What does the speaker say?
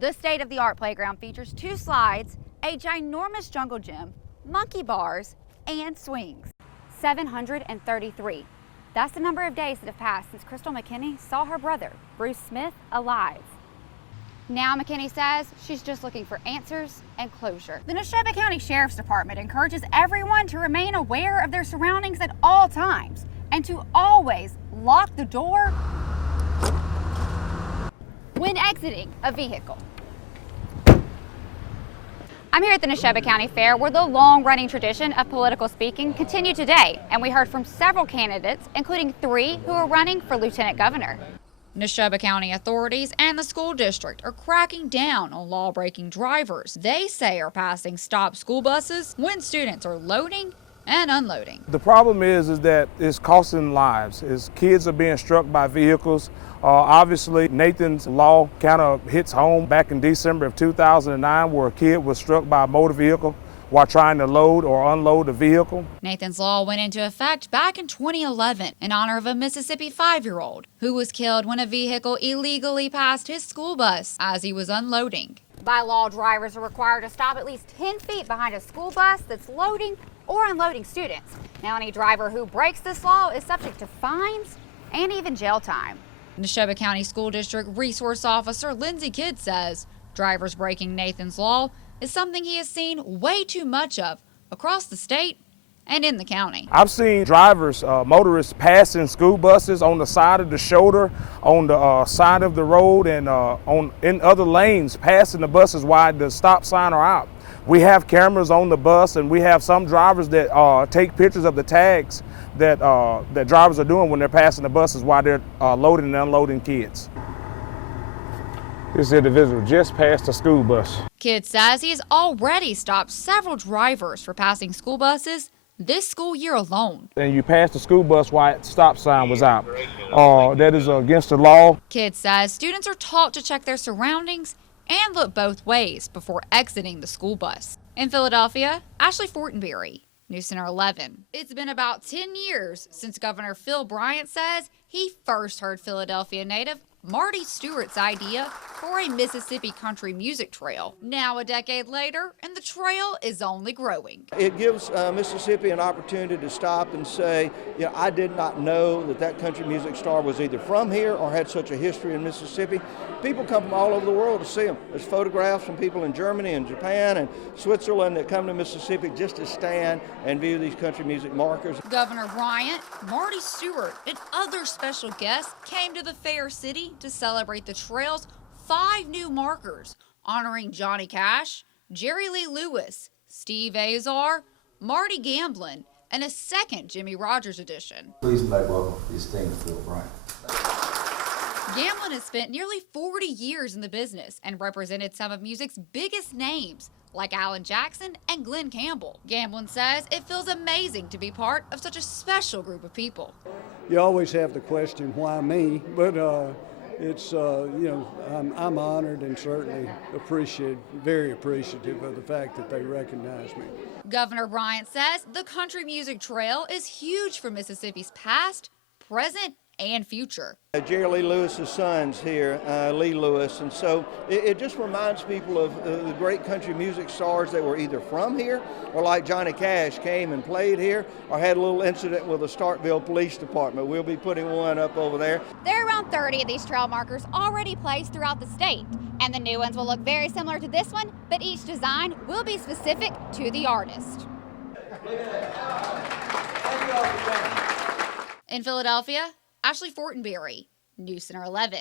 The state-of-the-art playground features 2 slides, a ginormous jungle gym, monkey bars, and swings. 733. That's the number of days that have passed since Crystal McKinney saw her brother, Bruce Smith, alive. Now McKinney says she's just looking for answers and closure. The Neshoba County Sheriff's Department encourages everyone to remain aware of their surroundings at all times and to always lock the door when exiting a vehicle. I'm here at the Neshoba County Fair, where the long-running tradition of political speaking continued today, and we heard from several candidates, including 3 who are running for lieutenant governor. Neshoba County authorities and the school district are cracking down on law-breaking drivers they say are passing stop school buses when students are loading and unloading. The problem is that it's costing lives. Kids are being struck by vehicles. Obviously, Nathan's law kind of hits home back in December of 2009, where a kid was struck by a motor vehicle while trying to load or unload a vehicle. Nathan's law went into effect back in 2011 in honor of a Mississippi 5-year-old who was killed when a vehicle illegally passed his school bus as he was unloading. By law, drivers are required to stop at least 10 feet behind a school bus that's loading or unloading students. Now, any driver who breaks this law is subject to fines and even jail time. Neshoba County School District Resource Officer Lindsay Kidd says drivers breaking Nathan's law is something he has seen way too much of across the state and in the county. I've seen drivers, motorists passing school buses on the side of the shoulder, on the side of the road, and in other lanes, passing the buses while the stop sign are out. We have cameras on the bus, and we have some drivers that take pictures of the tags that drivers are doing when they're passing the buses while they're loading and unloading kids. This individual just passed a school bus. Kidd says he's already stopped several drivers for passing school buses this school year alone. And you passed the school bus while the stop sign was out. That is against the law. Kidd says students are taught to check their surroundings and look both ways before exiting the school bus. In Philadelphia, Ashleigh Fortenberry, News Center 11. It's been about 10 years since Governor Phil Bryant says he first heard Philadelphia native Marty Stewart's idea for a Mississippi country music trail. Now a decade later, and the trail is only growing. It gives Mississippi an opportunity to stop and say, you know, I did not know that country music star was either from here or had such a history in Mississippi. People come from all over the world to see them. There's photographs from people in Germany and Japan and Switzerland that come to Mississippi just to stand and view these country music markers. Governor Bryant, Marty Stewart, and other special guests came to the Fair City to celebrate the trail's 5 new markers, honoring Johnny Cash, Jerry Lee Lewis, Steve Azar, Marty Gamblin, and a second Jimmy Rogers edition. Please make welcome the esteemed Phil Bryant. Gamblin has spent nearly 40 years in the business and represented some of music's biggest names, like Alan Jackson and Glenn Campbell. Gamblin says it feels amazing to be part of such a special group of people. You always have the question, why me? But it's, I'm honored and certainly very appreciative of the fact that they recognize me. Governor Bryant says the country music trail is huge for Mississippi's past, present, and future. Jerry Lee Lewis's son's here, Lee Lewis, and so it just reminds people of the great country music stars that were either from here or like Johnny Cash came and played here or had a little incident with the Starkville Police Department. We'll be putting one up over there. There are around 30 of these trail markers already placed throughout the state, and the new ones will look very similar to this one, but each design will be specific to the artist. In Philadelphia, Ashleigh Fortenberry, News Center 11.